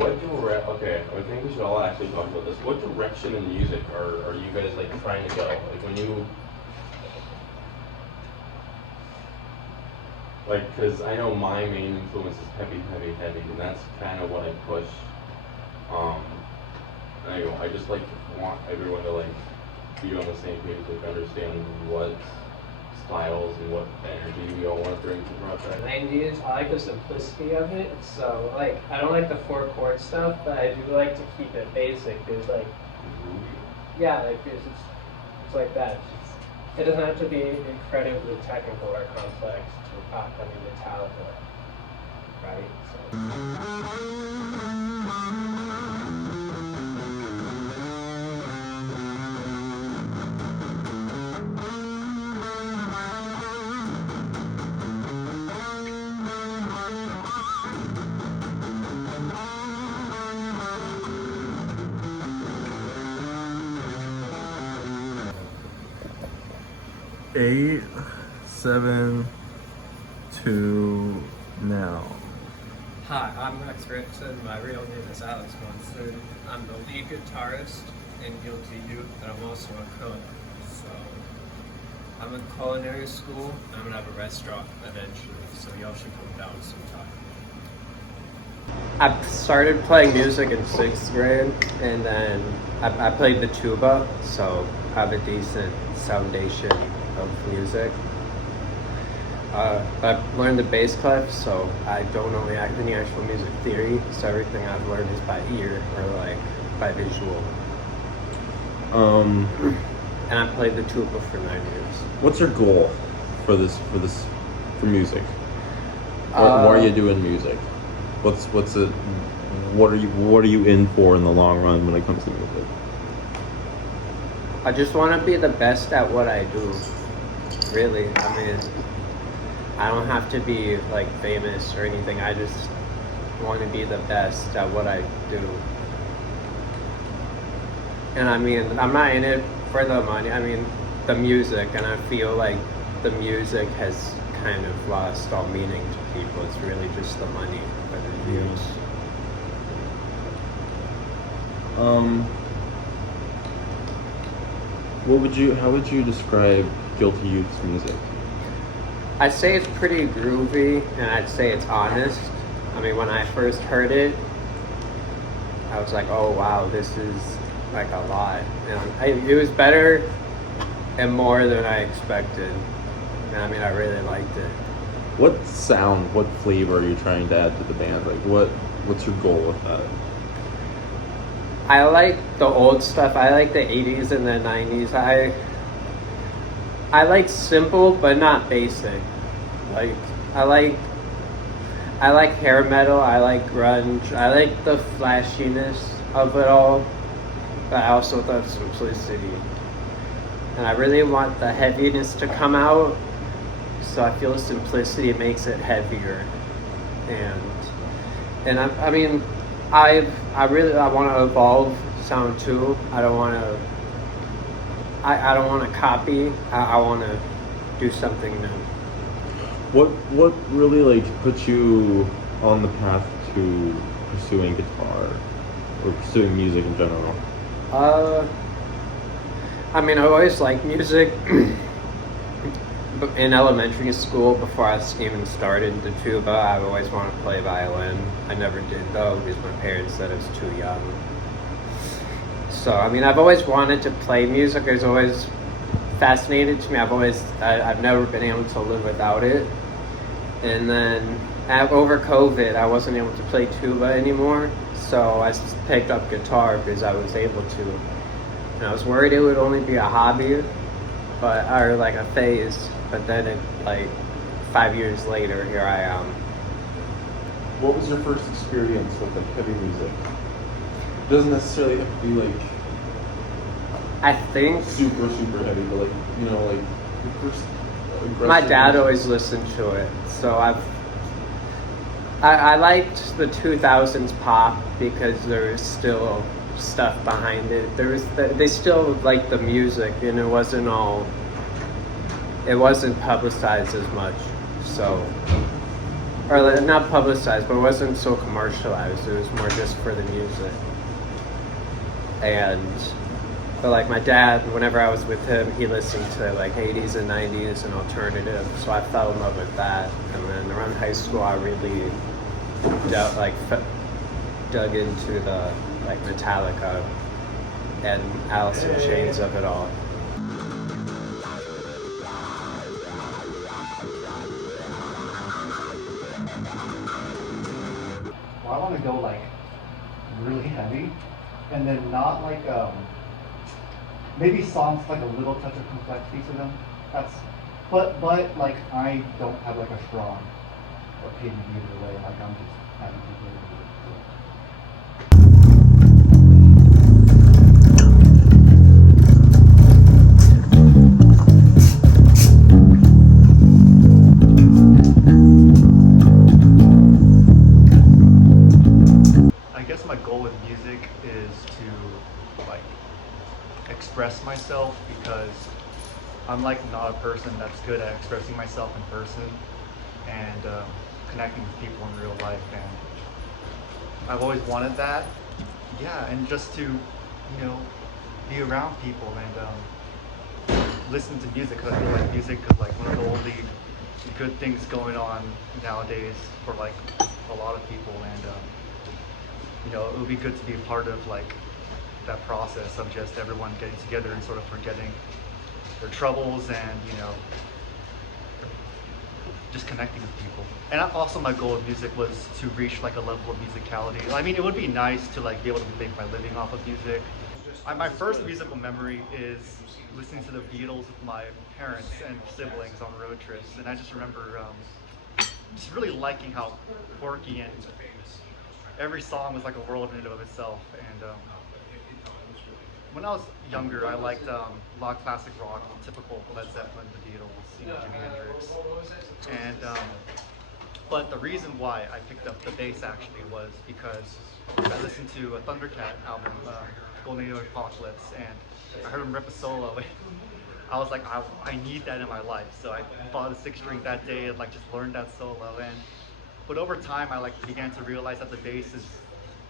Okay, I think we should all actually talk about this. What direction in music are you guys like trying to go? Like when you like, because I know my main influence is heavy, and that's kind of what I push. I just like want everyone to like be on the same page, like understand what styles and what energy we all want to bring to the project. 90s, I like the simplicity of it. So like, I don't like the 4-chord stuff, but I do like to keep it basic. Because like, yeah, like it's like that. It doesn't have to be incredibly technical or complex to rock. I mean, Metallica, right? Eight, 7, 2, now. Hi, I'm Rex Rifferson. My real name is Alex Monson. I'm the lead guitarist in Guilty Youth, and I'm also a cook. So I'm in culinary school, and I'm gonna have a restaurant eventually, so y'all should come down sometime. I started playing music in 6th grade, and then I played the tuba, so I have a decent foundation of music. I've learned the bass clef, so I don't know any actual music theory, so everything I've learned is by ear or like by visual. And I played the tuba for 9 years. What's your goal for music? Why are you doing music? What are you in for in the long run when it comes to music? I just want to be the best at what I do, really. I mean, I don't have to be like famous or anything. I just want to be the best at what I do. And I mean, I'm not in it for the money. I mean, the music, and I feel like the music has kind of lost all meaning to people. It's really just the money for the views. How would you describe Guilty Youth's music? I'd say it's pretty groovy, and I'd say it's honest. I mean, when I first heard it, I was like, oh wow, this is like a lot. And it was better and more than I expected. And I mean, I really liked it. What flavor are you trying to add to the band? Like, what's your goal with that? I like the old stuff. I like the 80s and the 90s. I like simple but not basic. Like I like hair metal, I like grunge, I like the flashiness of it all, but I also love simplicity. And I really want the heaviness to come out, so I feel simplicity makes it heavier. And I mean I want to evolve sound too. I don't want to copy. I want to do something new. What really like put you on the path to pursuing guitar or pursuing music in general? I mean, I always liked music. In elementary school, before I even started the tuba, I always wanted to play violin. I never did though, because my parents said I was too young. So, I mean, I've always wanted to play music. It's always fascinated to me. I've never been able to live without it. And then over COVID, I wasn't able to play tuba anymore. So I picked up guitar because I was able to. And I was worried it would only be a hobby, or like a phase. But then like 5 years later, here I am. What was your first experience with like heavy music? It doesn't necessarily have to be like I think super heavy, but like, you know, like the first my dad always listened to it, so I liked the 2000s pop because there was still stuff behind it. They still liked the music, and it wasn't publicized as much. So, or like, not publicized, but it wasn't so commercialized. It was more just for the music. But like my dad, whenever I was with him, he listened to like 80s and 90s and alternative, so I fell in love with that. And then around high school, I really dug into the like Metallica and Alice in Chains of it all. Well, I want to go like really heavy, and then not like maybe songs with, like a little touch of complexity to them. But like I don't have like a strong opinion either way. Like I'm just having to do it. I guess my goal with music is to like express myself, because I'm like not a person that's good at expressing myself in person and connecting with people in real life, and I've always wanted that. Yeah, and just to, you know, be around people and listen to music, because I feel like music is like one of the only good things going on nowadays for like a lot of people, and you know, it would be good to be a part of like that process of just everyone getting together and sort of forgetting their troubles and, you know, just connecting with people. And also my goal with music was to reach like a level of musicality. I mean, it would be nice to like be able to make my living off of music. My first musical memory is listening to the Beatles with my parents and siblings on road trips, and I just remember just really liking how quirky and every song was like a world in and of itself. And when I was younger, I liked a lot of classic rock, typical Led Zeppelin, the Beatles, you know, Jimi Hendrix. And but the reason why I picked up the bass actually was because I listened to a Thundercat album, Golden Age Apocalypse, and I heard him rip a solo. I was like, I need that in my life. So I bought a 6-string that day and like just learned that solo. But over time, I like began to realize that the bass is,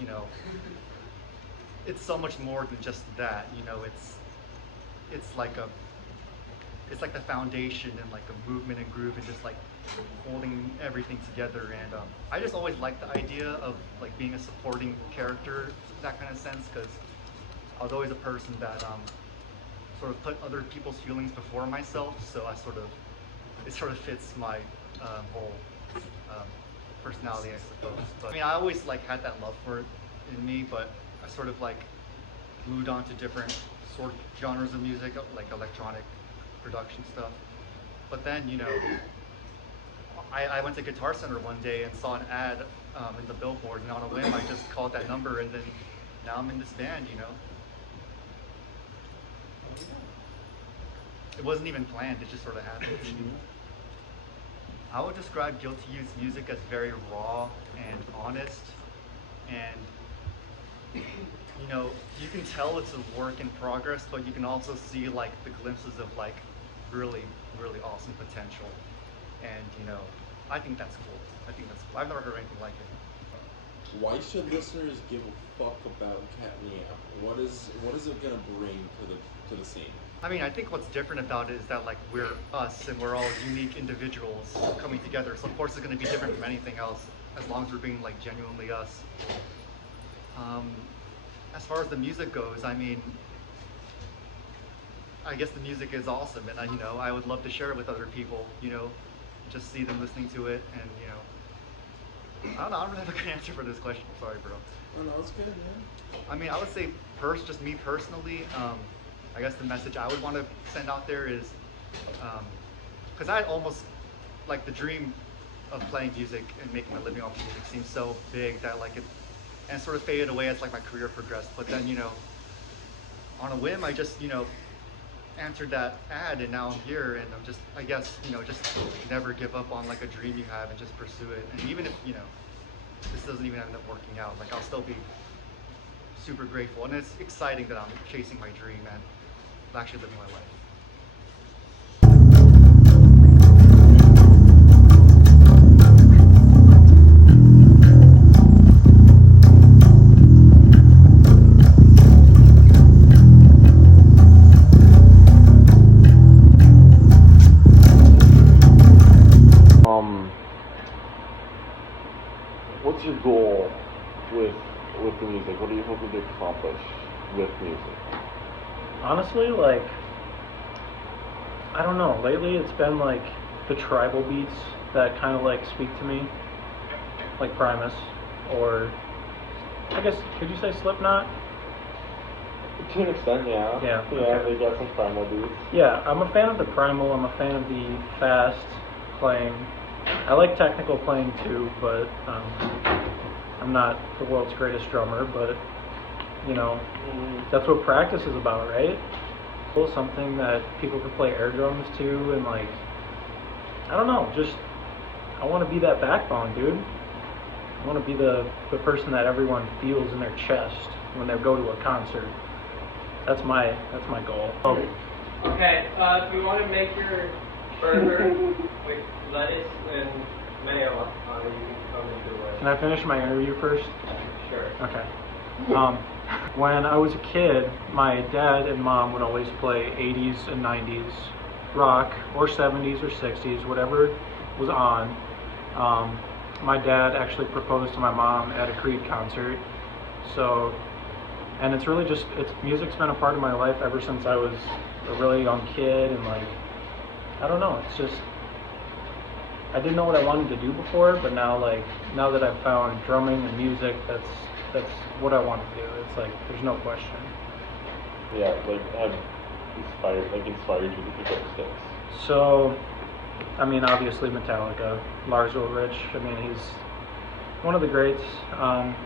you know, it's so much more than just that. You know, it's like the foundation and like a movement and groove and just like holding everything together. And I just always liked the idea of like being a supporting character, that kind of sense, because I was always a person that sort of put other people's feelings before myself. So it sort of fits my whole personality, I suppose. But I mean, I always like had that love for it in me, but I sort of like moved on to different sort of genres of music, like electronic production stuff. But then, you know, I went to Guitar Center one day and saw an ad in the billboard, and on a whim I just called that number, and then now I'm in this band, you know. It wasn't even planned, it just sort of happened. I would describe Guilty Youth's music as very raw and honest, and you know, you can tell it's a work in progress, but you can also see like the glimpses of like really, really awesome potential. And you know, I think that's cool. I've never heard anything like it. Why should listeners give a fuck about Catnea? What is it gonna bring to the scene? I mean, I think what's different about it is that like we're us and we're all unique individuals coming together. So of course it's gonna be different from anything else, as long as we're being like genuinely us. As far as the music goes, I mean, I guess the music is awesome, and you know, I would love to share it with other people. You know, just see them listening to it, and you know, I don't know. I don't really have a good answer for this question. Sorry, bro. Oh no, it's good, man. I mean, I would say just me personally. I guess the message I would want to send out there is, because I almost like the dream of playing music and making a living off of music seems so big that like it sort of faded away as like my career progressed. But then, you know, on a whim, I just, you know, answered that ad, and now I'm here, and I'm just, I guess, you know, just never give up on like a dream you have and just pursue it. And even if, you know, this doesn't even end up working out, like I'll still be super grateful, and it's exciting that I'm chasing my dream and actually living my life. what's your goal with the music? What are you hoping to accomplish with music? Honestly, like, I don't know. Lately, it's been like the tribal beats that kind of like speak to me, like Primus, or I guess could you say Slipknot? To an extent, yeah. Yeah, Yeah, okay. they got some primal beats. Yeah, I'm a fan of the primal. I'm a fan of the fast playing. I like technical playing too, but I'm not the world's greatest drummer. But you know, that's what practice is about, right? Something that people can play air drums to, and like, I don't know, just I want to be that backbone, dude. I want to be the person that everyone feels in their chest when they go to a concert. That's my goal. Okay, if you want to make your burger with lettuce and mayo, you can come and do it. Can I finish my interview first? Sure. Okay. When I was a kid, my dad and mom would always play 80s and 90s rock, or 70s or 60s, whatever was on. My dad actually proposed to my mom at a Creed concert. So, and it's really just, music's been a part of my life ever since I was a really young kid, and like, I don't know, it's just, I didn't know what I wanted to do before, but now that I've found drumming and music, that's what I want to do. It's like, there's no question. Yeah, like have inspired you to pick up sticks. So, I mean, obviously Metallica, Lars Ulrich. I mean, he's one of the greats.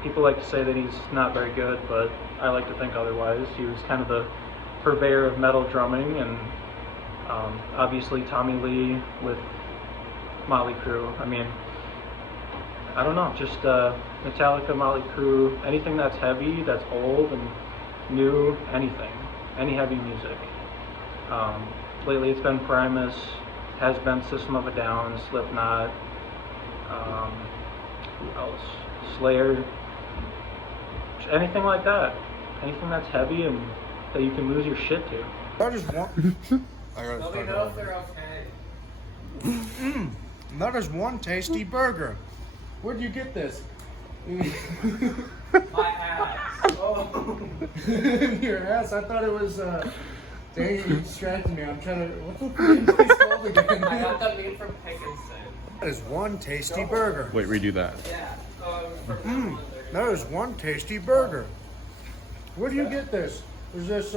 People like to say that he's not very good, but I like to think otherwise. He was kind of the purveyor of metal drumming, and obviously Tommy Lee with Motley Crue. I mean, I don't know, just Metallica, Motley Crue, anything that's heavy, that's old and new, anything, any heavy music. Lately it's been Primus, has been System of a Down, Slipknot, who else? Slayer, anything like that. Anything that's heavy and that you can lose your shit to. I just want. Let me know if they're okay. That is one tasty burger. Where'd you get this? My ass. Oh. Your ass? I thought it was. Dang, you distracted me. I'm trying to. What's the fucking place called again? I got that meat from Pickinson. That is one tasty burger. Wait, redo that. Yeah. That is one tasty burger. Where do you get this? Is this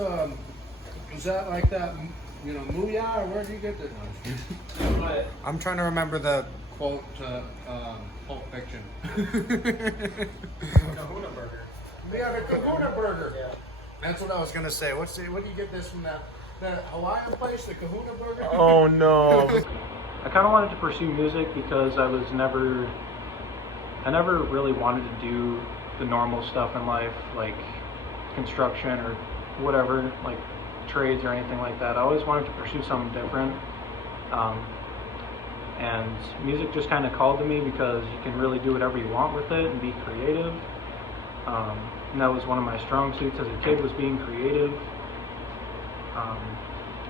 is that like that? You know, Mooyah, or where do you get this? What? I'm trying to remember the quote to Pulp Fiction. Kahuna burger. Yeah, the Kahuna burger. Yeah. That's what I was gonna say. Where do you get this from? That Hawaiian place, the Kahuna burger? Oh no. I kind of wanted to pursue music because I never really wanted to do the normal stuff in life, like construction or whatever, like trades or anything like that. I always wanted to pursue something different. And music just kind of called to me because you can really do whatever you want with it and be creative. And that was one of my strong suits as a kid, was being creative.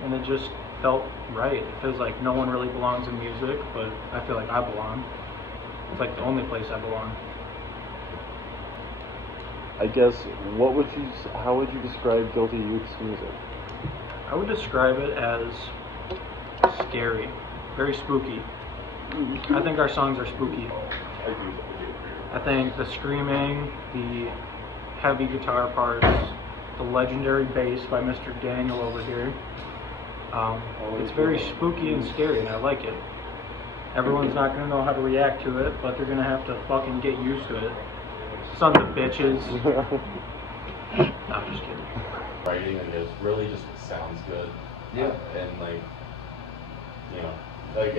And it just felt right. It feels like no one really belongs in music, but I feel like I belong. It's like the only place I belong. I guess, how would you describe Guilty Youth's music? I would describe it as scary, very spooky. I think our songs are spooky. I think the screaming, the heavy guitar parts, the legendary bass by Mr. Daniel over here. It's very spooky and scary, and I like it. Everyone's not going to know how to react to it, but they're going to have to fucking get used to it. Sons of bitches. No, I'm just kidding. Writing, and it really just sounds good. Yeah. And like, you know, like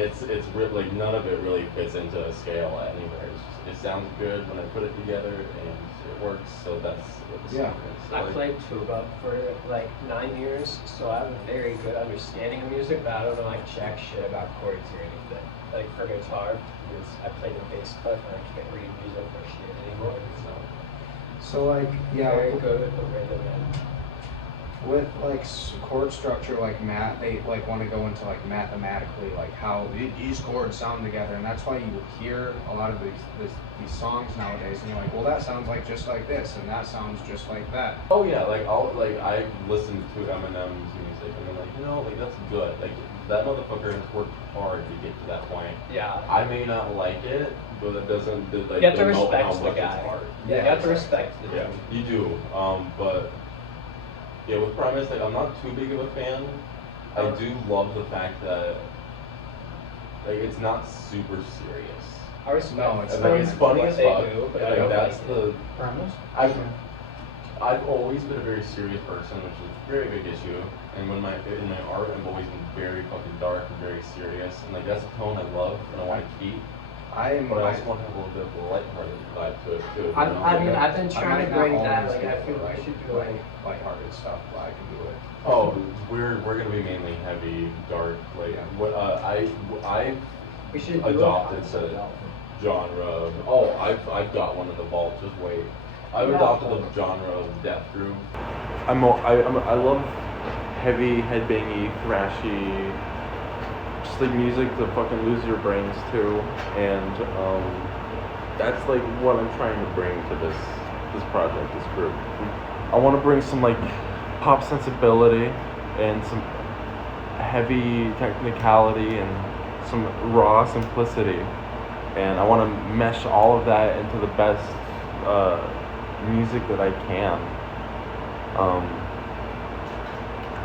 like none of it really fits into a scale anywhere. It sounds good when I put it together, and it works. So that's what the song is. So I like, played tuba for like 9 years, so I have a very good understanding of music, but I don't know like jack shit about chords or anything. Like for guitar, because I played the bass clef and I can't read music or shit anymore. So So like, yeah, very good with the rhythm and with like chord structure, like they like want to go into like mathematically, like how these chords sound together, and that's why you hear a lot of these songs nowadays, and you're like, well, that sounds like just like this, and that sounds just like that. Oh yeah, like I listened to Eminem's music, and I'm like, you know, like that's good. Like that motherfucker has worked hard to get to that point. Yeah. I may not like it, but it doesn't. Like, You have to denote respect how the much guy. it's hard. Yeah, you have to respect the Yeah, you do. But yeah, with Primus, like I'm not too big of a fan. I do love the fact that like it's not super serious. I respect. No, it's Like it's funny as fuck. but and, I don't that's like the. Premise? I've always been a very serious person, which is a very big issue. And in my art, I've always been very fucking dark and very serious. And like that's a tone I love and I want to keep. But I also want to have a little bit of a lighthearted vibe to it too. I mean, I've been trying to bring that. Like, I feel like we should do like. lighthearted stuff, but I can do it. Oh, we're gonna be mainly heavy, dark. Like what I We should do adopted a to genre. Oh, I've got one in the vault. Just wait. I've adopted the genre of death groove. I love heavy, headbangy, thrashy, just like music to fucking lose your brains to, and that's like what I'm trying to bring to this project, this group. I want to bring some like pop sensibility and some heavy technicality and some raw simplicity, and I want to mesh all of that into the best music that I can.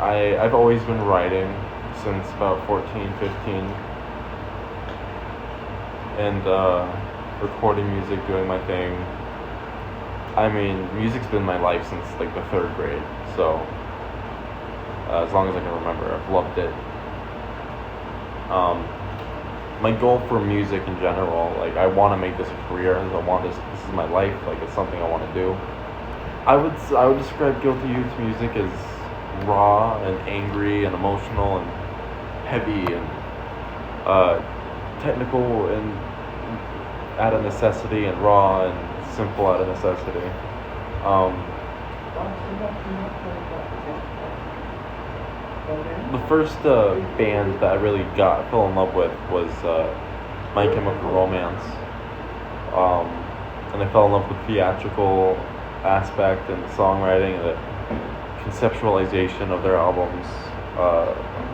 I've always been writing since about 14, 15, and recording music, doing my thing. I mean, music's been my life since like the 3rd grade, so as long as I can remember, I've loved it. My goal for music in general, like I want to make this a career. I want this is my life. Like it's something I want to do. I would describe Guilty Youth's music as raw and angry and emotional and heavy and technical and out of necessity, and raw and simple out of necessity. The first band that I really fell in love with was My Chemical Romance, and I fell in love with the theatrical aspect and the songwriting and the conceptualization of their albums.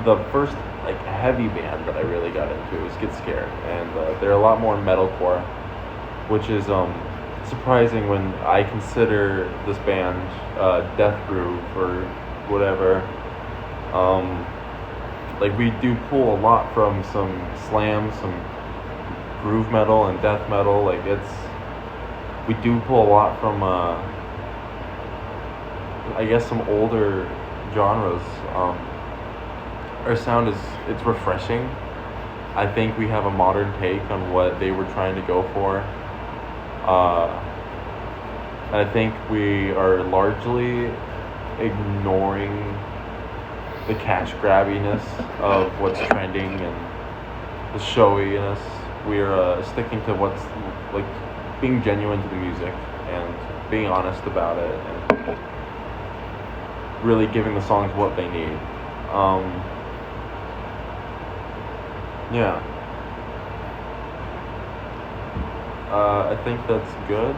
The first like heavy band that I really got into was Get Scared, and they're a lot more metalcore, which is surprising when I consider this band death groove or whatever. Like we do pull a lot from some slam, some groove metal and death metal. Like we do pull a lot from I guess some older genres. Our sound it's refreshing. I think we have a modern take on what they were trying to go for. I think we are largely ignoring the cash grabbiness of what's trending and the showiness. We're sticking to what's like being genuine to the music and being honest about it and really giving the songs what they need. I think that's good.